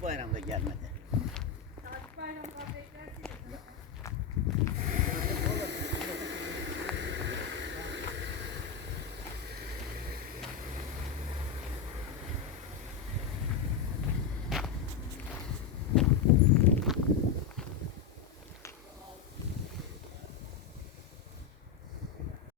Bu bayramda gelmedi.